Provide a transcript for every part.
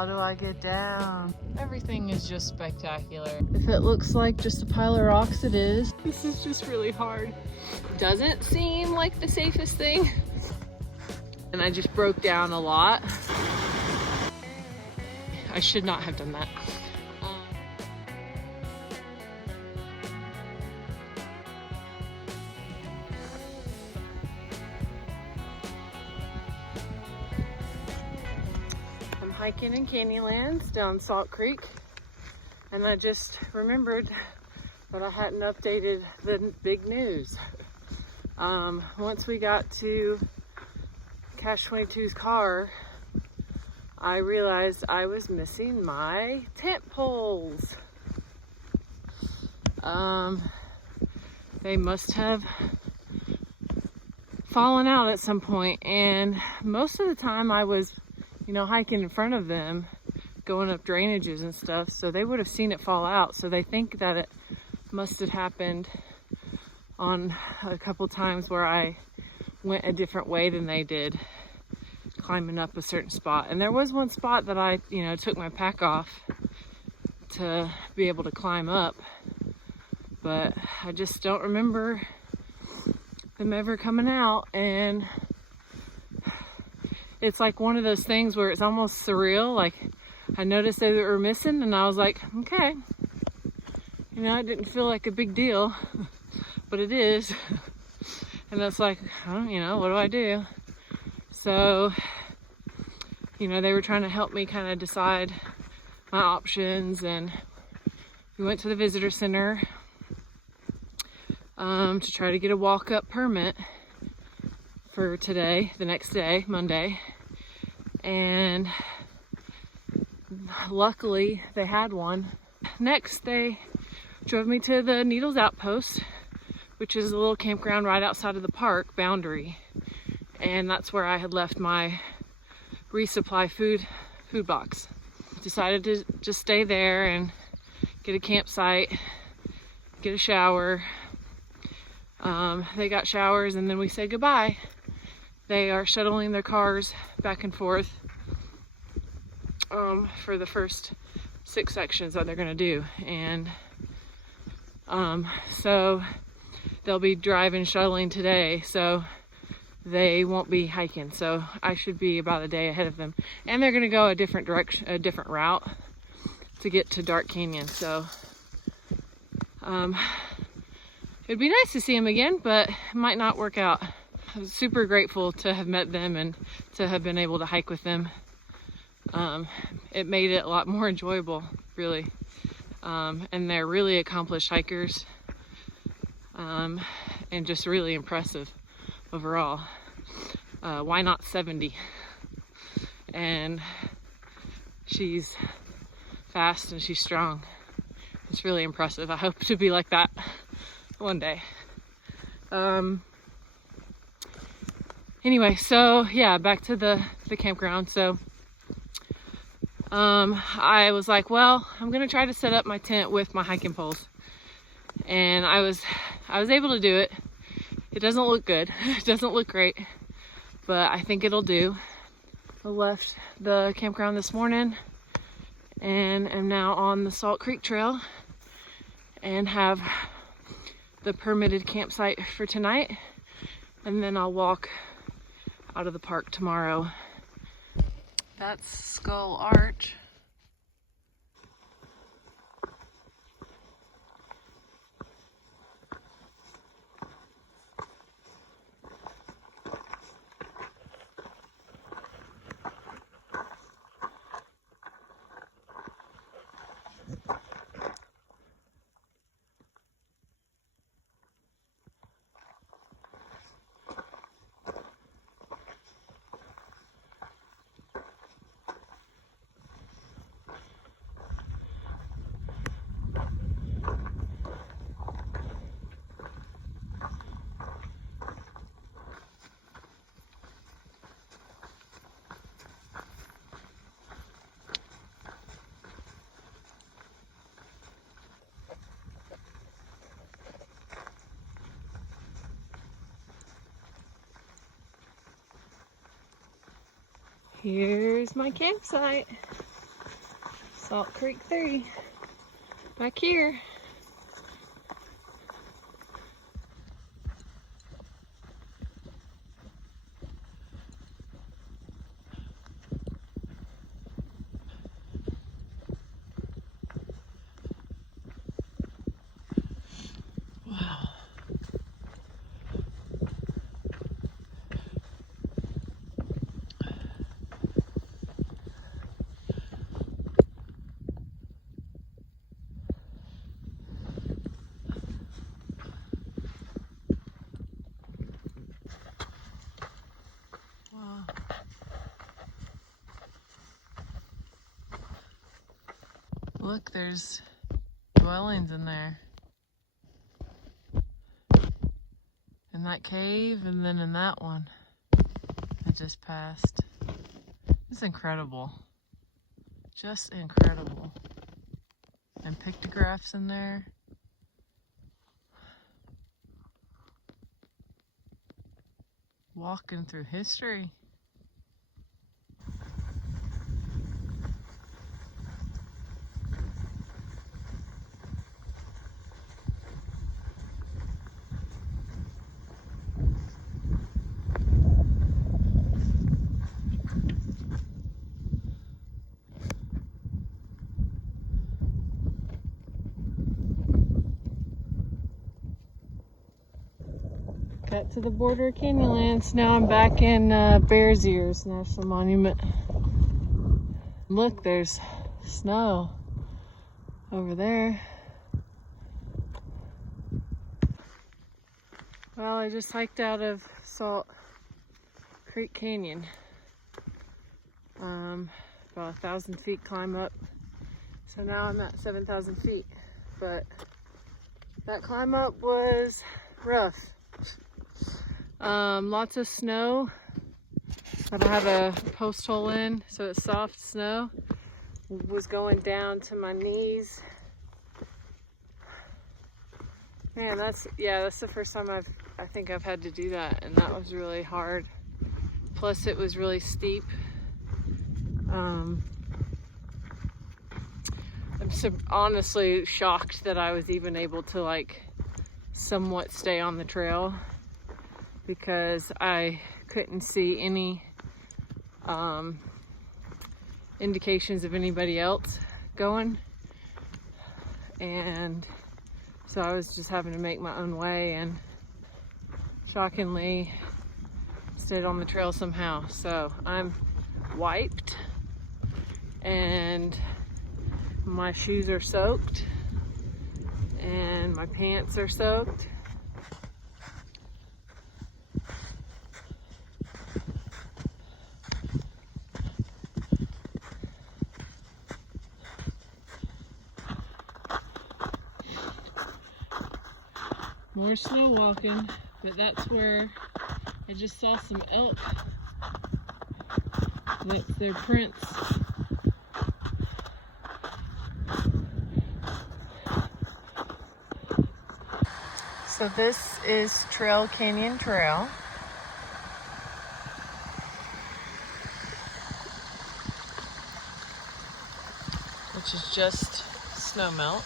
how do I get down? Everything is just spectacular. If it looks like just a pile of rocks, it is. This is just really hard. Doesn't seem like the safest thing. And I just broke down a lot. I should not have done that. I'm hiking in Canyonlands down Salt Creek, and I just remembered that I hadn't updated the big news. Once we got to Cache 22's car, I realized I was missing my tent poles. They must have fallen out at some point, and most of the time I was, hiking in front of them, going up drainages and stuff, so they would have seen it fall out. So they think that it must have happened on a couple times where I went a different way than they did, climbing up a certain spot. And there was one spot that I, took my pack off to be able to climb up, but I just don't remember them ever coming out. And it's like one of those things where it's almost surreal. Like, I noticed they were missing and I was like, okay, it didn't feel like a big deal, but it is. And it's like, what do I do? So, they were trying to help me kind of decide my options, and we went to the visitor center to try to get a walk-up permit for today, the next day, Monday. And luckily they had one. Next, they drove me to the Needles Outpost, which is a little campground right outside of the park boundary. And that's where I had left my resupply food box. Decided to just stay there and get a campsite, get a shower. They got showers and then we said goodbye. They are shuttling their cars back and forth for the first 6 sections that they're gonna do. And so they'll be driving, shuttling today, so they won't be hiking. So I should be about a day ahead of them. And they're gonna go a different direction, a different route to get to Dark Canyon. So it'd be nice to see them again, but it might not work out. I was super grateful to have met them and to have been able to hike with them. It made it a lot more enjoyable, really. And they're really accomplished hikers, and just really impressive overall. Why not 70? And she's fast and she's strong. It's really impressive. I hope to be like that one day. Anyway, so yeah, back to the campground. So I was like, well, I'm gonna try to set up my tent with my hiking poles, and I was able to do it. It doesn't look good. It doesn't look great, but I think it'll do. I left the campground this morning and am now on the Salt Creek Trail and have the permitted campsite for tonight. And then I'll walk out of the park tomorrow. That's Skull Arch. Here's my campsite. Salt Creek 3. Back here. Wow. Wow. Look, there's dwellings in there. In that cave and then in that one I just passed. It's incredible. Just incredible. And pictographs in there. Walking through history. Got to the border of Canyonlands. Now I'm back in Bears Ears National Monument. Look, there's snow over there. Well, I just hiked out of Salt Creek Canyon. About 1,000 feet climb up. So now I'm at 7,000 feet. But that climb up was rough. Lots of snow that I had a post hole in, so it's soft snow. Was going down to my knees. Man, that's the first time I think I've had to do that, and that was really hard. Plus it was really steep. I'm honestly shocked that I was even able to like somewhat stay on the trail, because I couldn't see any indications of anybody else going, and so I was just having to make my own way, and shockingly stayed on the trail somehow. So I'm wiped and my shoes are soaked and my pants are soaked. More snow walking, but that's where I just saw some elk. That's their prints. So this is Trail Canyon Trail. Which is just snow melt.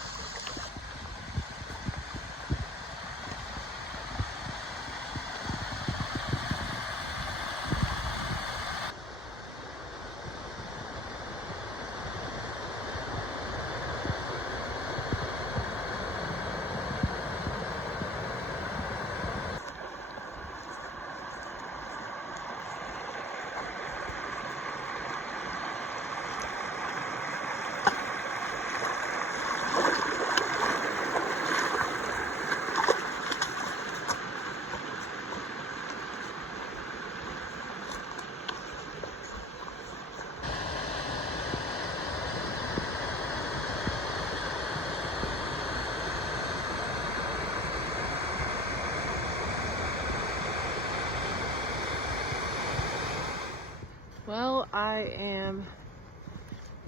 Well, I am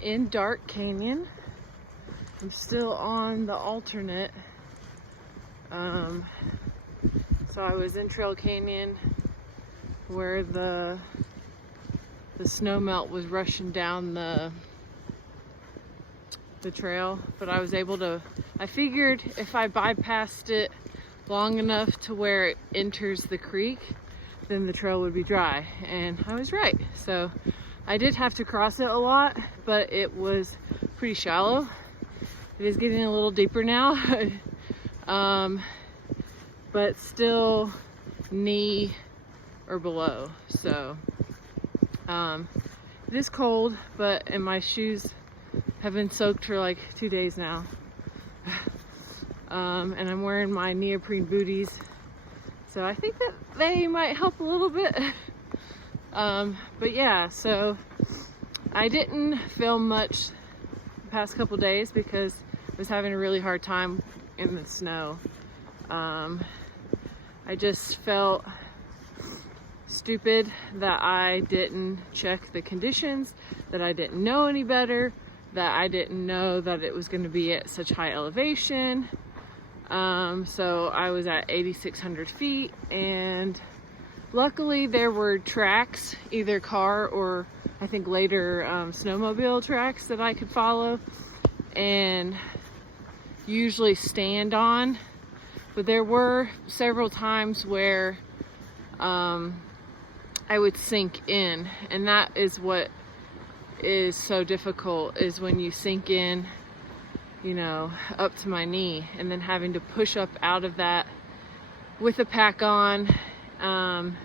in Dark Canyon. I'm still on the alternate. So I was in Trail Canyon where the snow melt was rushing down the the trail, but I was able to, I figured if I bypassed it long enough to where it enters the creek, then the trail would be dry, and I was right. So I did have to cross it a lot, but it was pretty shallow. It is getting a little deeper now, but still knee or below. So it is cold, and my shoes have been soaked for like 2 days now. And I'm wearing my neoprene booties, so I think that they might help a little bit. But yeah, so I didn't film much the past couple days because I was having a really hard time in the snow. I just felt stupid that I didn't check the conditions, that I didn't know any better, that I didn't know that it was going to be at such high elevation. So I was at 8,600 feet, and luckily there were tracks, either car or I think later snowmobile tracks that I could follow and usually stand on. But there were several times where I would sink in, and that is what is so difficult, is when you sink in, you know, up to my knee, and then having to push up out of that with a pack on, and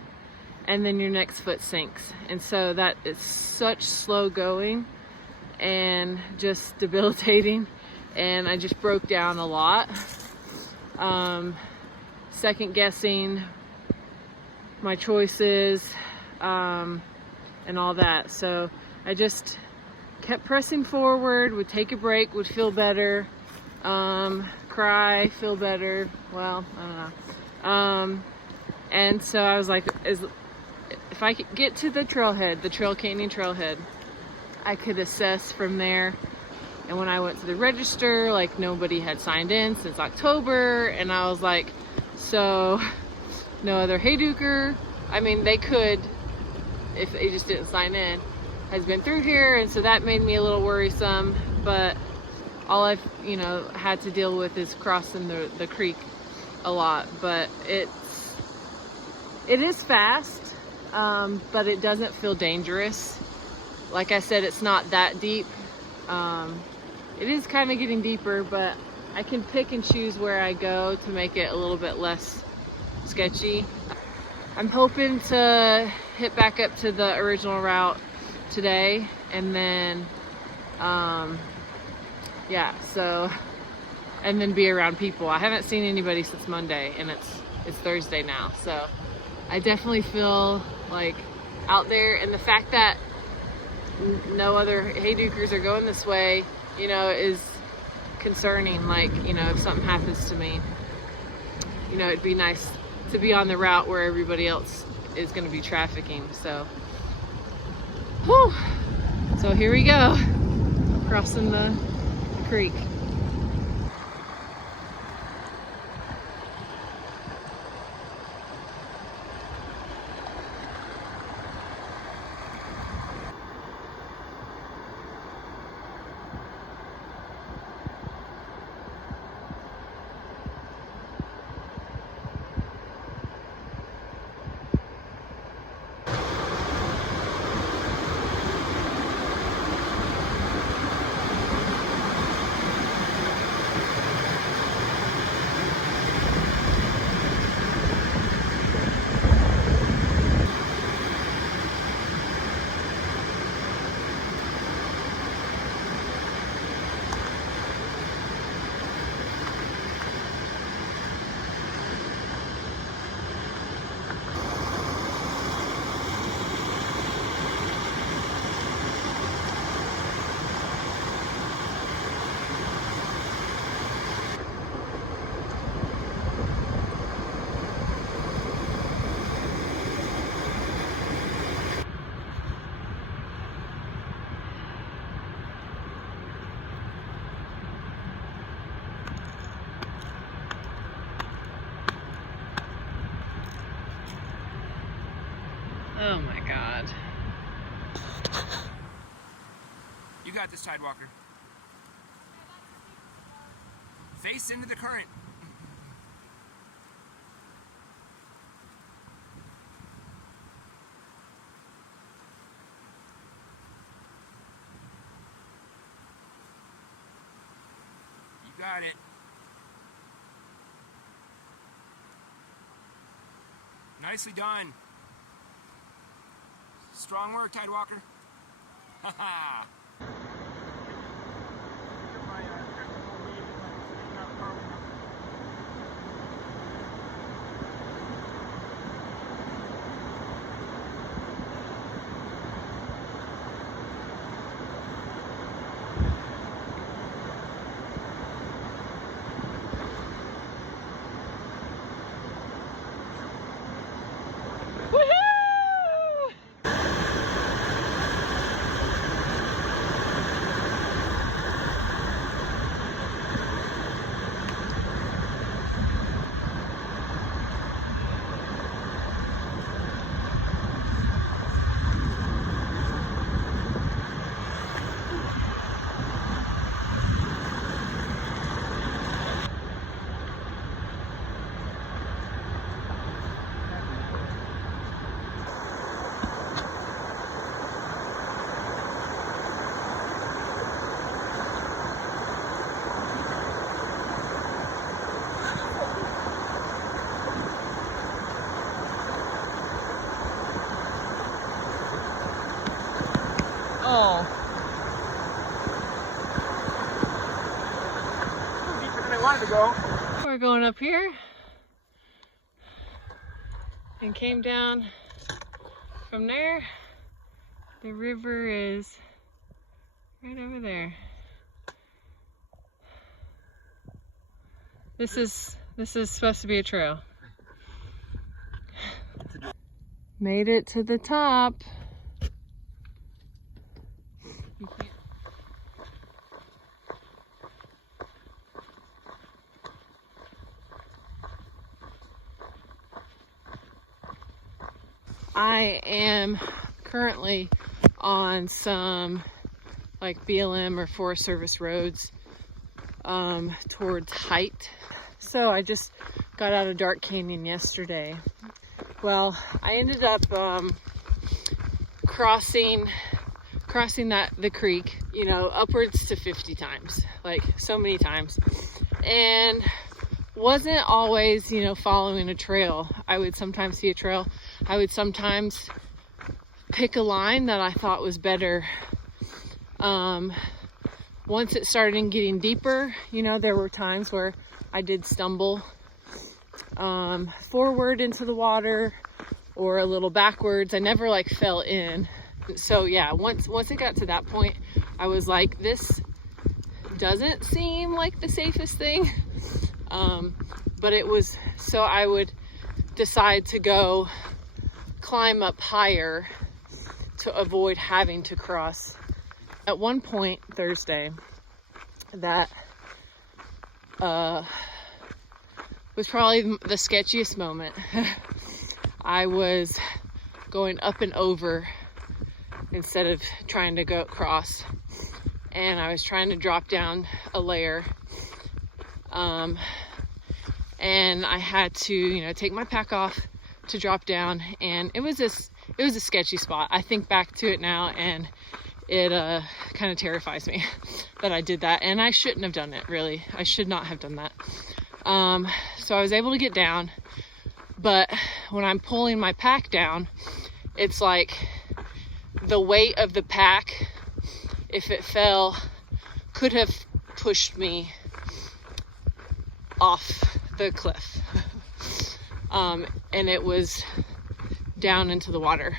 then your next foot sinks. And so that is such slow going and just debilitating, and I just broke down a lot, second guessing my choices, and all that. So I just kept pressing forward, would take a break, would feel better, cry, feel better, well, I don't know. And so I was like, if I could get to the trailhead, the Trail Canyon trailhead, I could assess from there. And when I went to the register, like, nobody had signed in since October, and I was like, so no other Hayduker, I mean, they could if they just didn't sign in, has been through here, and so that made me a little worrisome. But all I've, you know, had to deal with is crossing the creek a lot. But it is fast, but it doesn't feel dangerous. Like I said, it's not that deep. It is kind of getting deeper, but I can pick and choose where I go to make it a little bit less sketchy. I'm hoping to hit back up to the original route today, and then yeah, so, and then be around people. I haven't seen anybody since Monday, and it's Thursday now, so I definitely feel like out there. And the fact that no other Haydukers are going this way, you know, is concerning. Like, you know, if something happens to me, you know, it'd be nice to be on the route where everybody else is going to be trafficking. So, whew. So here we go, crossing the creek. Oh my God. You got this, TideWalker. Face into the current. You got it. Nicely done. Strong work, Tidewalker. Haha. Oh. Deeper than I wanted to go. We're going up here and came down from there. The river is right over there. This is supposed to be a trail. Made it to the top. I am currently on some like BLM or Forest Service roads towards Hite. So I just got out of Dark Canyon yesterday. Well, I ended up crossing the creek, you know, upwards to 50 times, like so many times, and wasn't always, you know, following a trail. I would sometimes see a trail. I would sometimes pick a line that I thought was better. Once it started getting deeper, you know, there were times where I did stumble forward into the water or a little backwards. I never like fell in. So yeah, once it got to that point, I was like, this doesn't seem like the safest thing. But it was, so I would decide to go climb up higher to avoid having to cross. At one point Thursday, that was probably the sketchiest moment. I was going up and over instead of trying to go across, and I was trying to drop down a layer, and I had to, you know, take my pack off to drop down, and it was a sketchy spot. I think back to it now and it kind of terrifies me that I did that, and I shouldn't have done it, really. I should not have done that. So I was able to get down, but when I'm pulling my pack down, it's like the weight of the pack, if it fell, could have pushed me off the cliff. And it was down into the water,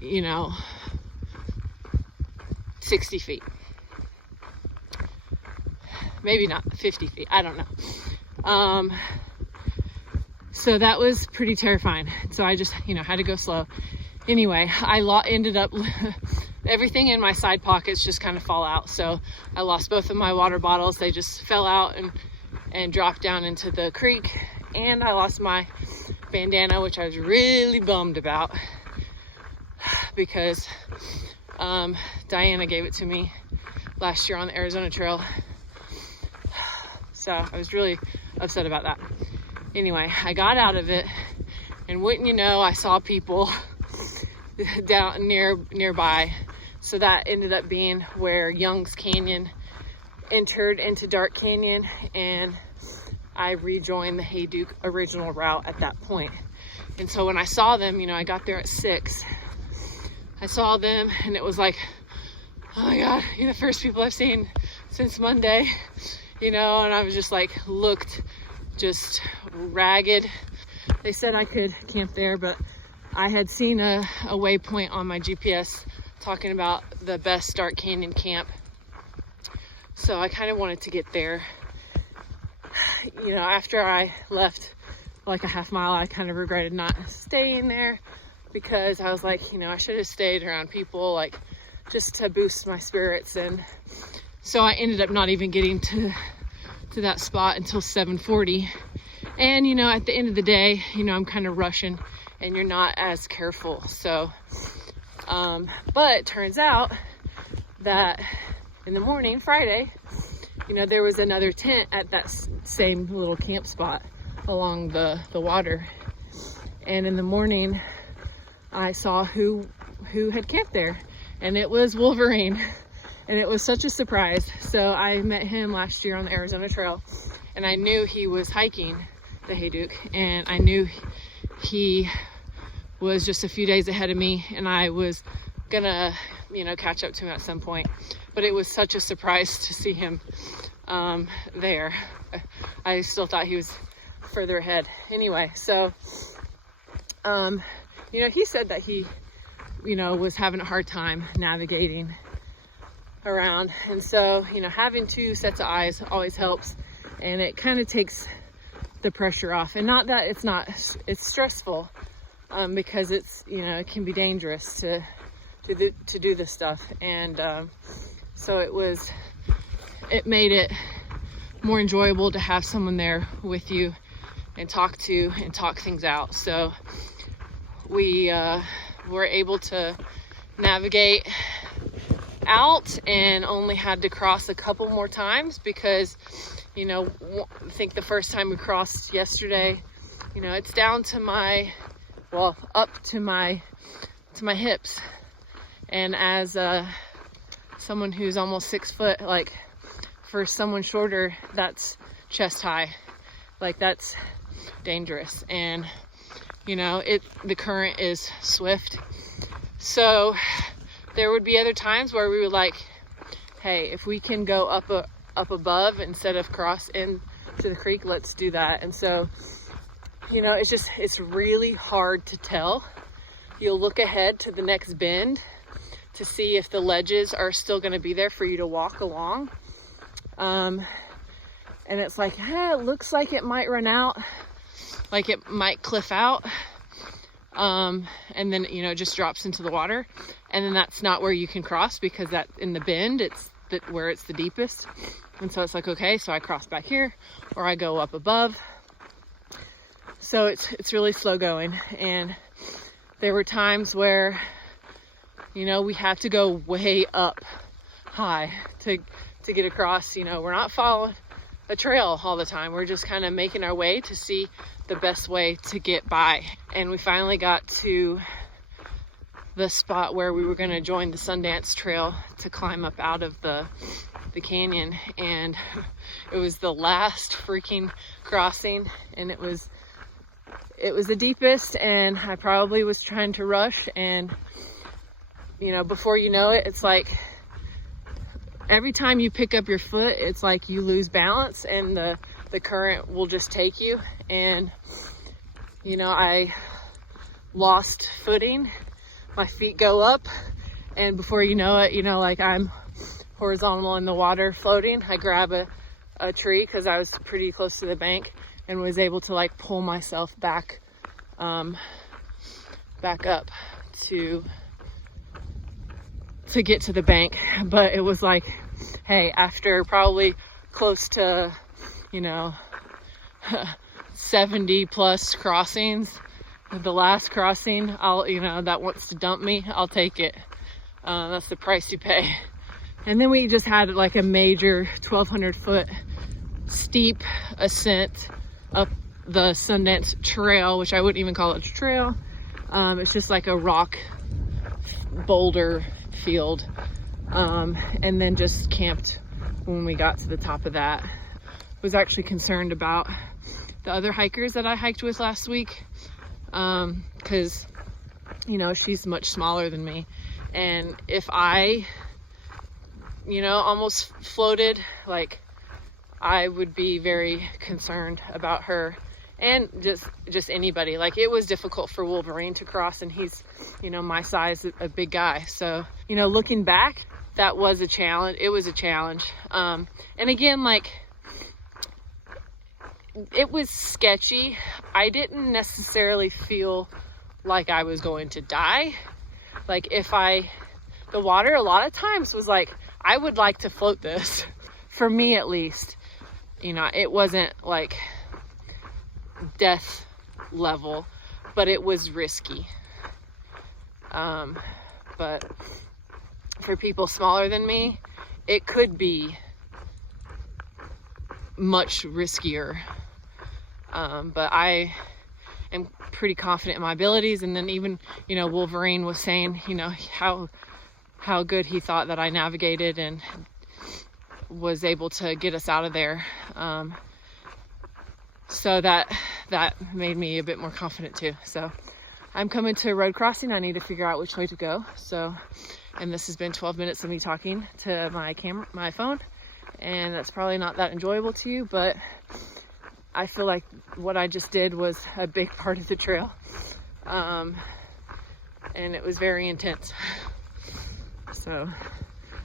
you know, 60 feet. Maybe not 50 feet, I don't know. So that was pretty terrifying. So I just, you know, had to go slow. Anyway, I ended up, everything in my side pockets just kind of fall out. So I lost both of my water bottles. They just fell out and dropped down into the creek. And I lost my bandana, which I was really bummed about because Diana gave it to me last year on the Arizona Trail. So I was really upset about that. Anyway, I got out of it, and wouldn't you know, I saw people down nearby. So that ended up being where Young's Canyon entered into Dark Canyon, and I rejoined the HAYDUKE original route at that point. And so when I saw them, you know, I got there at 6. I saw them, and it was like, oh my God, you're the first people I've seen since Monday, you know, and I was just like, looked just ragged. They said I could camp there, but I had seen a waypoint on my GPS talking about the best Dark Canyon camp. So I kind of wanted to get there. You know, after I left like a half mile, I kind of regretted not staying there, because I was like, you know, I should have stayed around people, like just to boost my spirits. And so I ended up not even getting to that spot until 7:40. And you know, at the end of the day, you know, I'm kind of rushing and you're not as careful. So but it turns out that in the morning, Friday, you know, there was another tent at that same little camp spot along the water. And in the morning, I saw who had camped there, and it was Wolverine. And it was such a surprise. So I met him last year on the Arizona Trail, and I knew he was hiking the HAYDUKE, and I knew he was just a few days ahead of me, and I was gonna, you know, catch up to him at some point. But it was such a surprise to see him there. I still thought he was further ahead. Anyway, so you know, he said that he, you know, was having a hard time navigating around. And so, you know, having 2 sets of eyes always helps, and it kind of takes the pressure off. And not that it's stressful, because it's, you know, it can be dangerous to do this stuff. And so it made it more enjoyable to have someone there with you and talk things out. So we were able to navigate out, and only had to cross a couple more times because, you know, I think the first time we crossed yesterday, you know, it's down to up to my hips. And as someone who's almost 6 foot, like, for someone shorter, that's chest high. Like, that's dangerous. And, you know, the current is swift. So there would be other times where we would like, hey, if we can go up above instead of cross into the creek, let's do that. And so, you know, it's really hard to tell. You'll look ahead to the next bend to see if the ledges are still going to be there for you to walk along. And it's like, it looks like it might run out, like it might cliff out. And then, you know, it just drops into the water. And then that's not where you can cross, because that in the bend, it's where it's the deepest. And so it's like, okay, so I cross back here, or I go up above. So it's really slow going. And there were times where, you know, we have to go way up high to get across. You know, we're not following a trail all the time. We're just kind of making our way to see the best way to get by. And we finally got to the spot where we were going to join the Sundance Trail to climb up out of the canyon. And it was the last freaking crossing, and it was the deepest, and I probably was trying to rush. And, you know, before you know it, it's like every time you pick up your foot, it's like you lose balance, and the current will just take you. And, you know, I lost footing. My feet go up, and before you know it, you know, like I'm horizontal in the water floating. I grab a tree, because I was pretty close to the bank, and was able to like pull myself back up to get to the bank. But it was like, hey, after probably close to, you know, 70 plus crossings, the last crossing, that wants to dump me, I'll take it. That's the price you pay. And then we just had like a major 1,200 foot steep ascent up the Sundance Trail, which I wouldn't even call it a trail. It's just like a rock boulder field, and then just camped when we got to the top of that. Was actually concerned about the other hikers that I hiked with last week, because you know, she's much smaller than me, and if I, you know, almost floated, like, I would be very concerned about her, and just anybody. Like, it was difficult for Wolverine to cross, and he's, you know, my size, a big guy. So, you know, looking back, that was a challenge. It was a challenge. And again, like, it was sketchy. I didn't necessarily feel like I was going to die. Like, the water a lot of times was like, I would like to float this. For me, at least, you know, it wasn't like death level, but it was risky. But for people smaller than me, it could be much riskier. But I am pretty confident in my abilities. And then even, you know, Wolverine was saying, you know, how good he thought that I navigated and was able to get us out of there. So that made me a bit more confident too. So I'm coming to a road crossing. I need to figure out which way to go. So, and this has been 12 minutes of me talking to my phone, and that's probably not that enjoyable to you, but I feel like what I just did was a big part of the trail. And it was very intense. So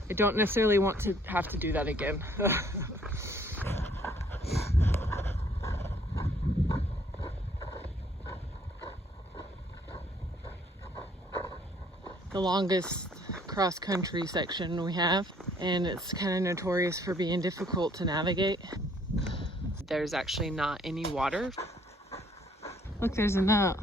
I don't necessarily want to have to do that again. The longest cross-country section we have, and it's kind of notorious for being difficult to navigate. There's actually not any water. Look, there's a note.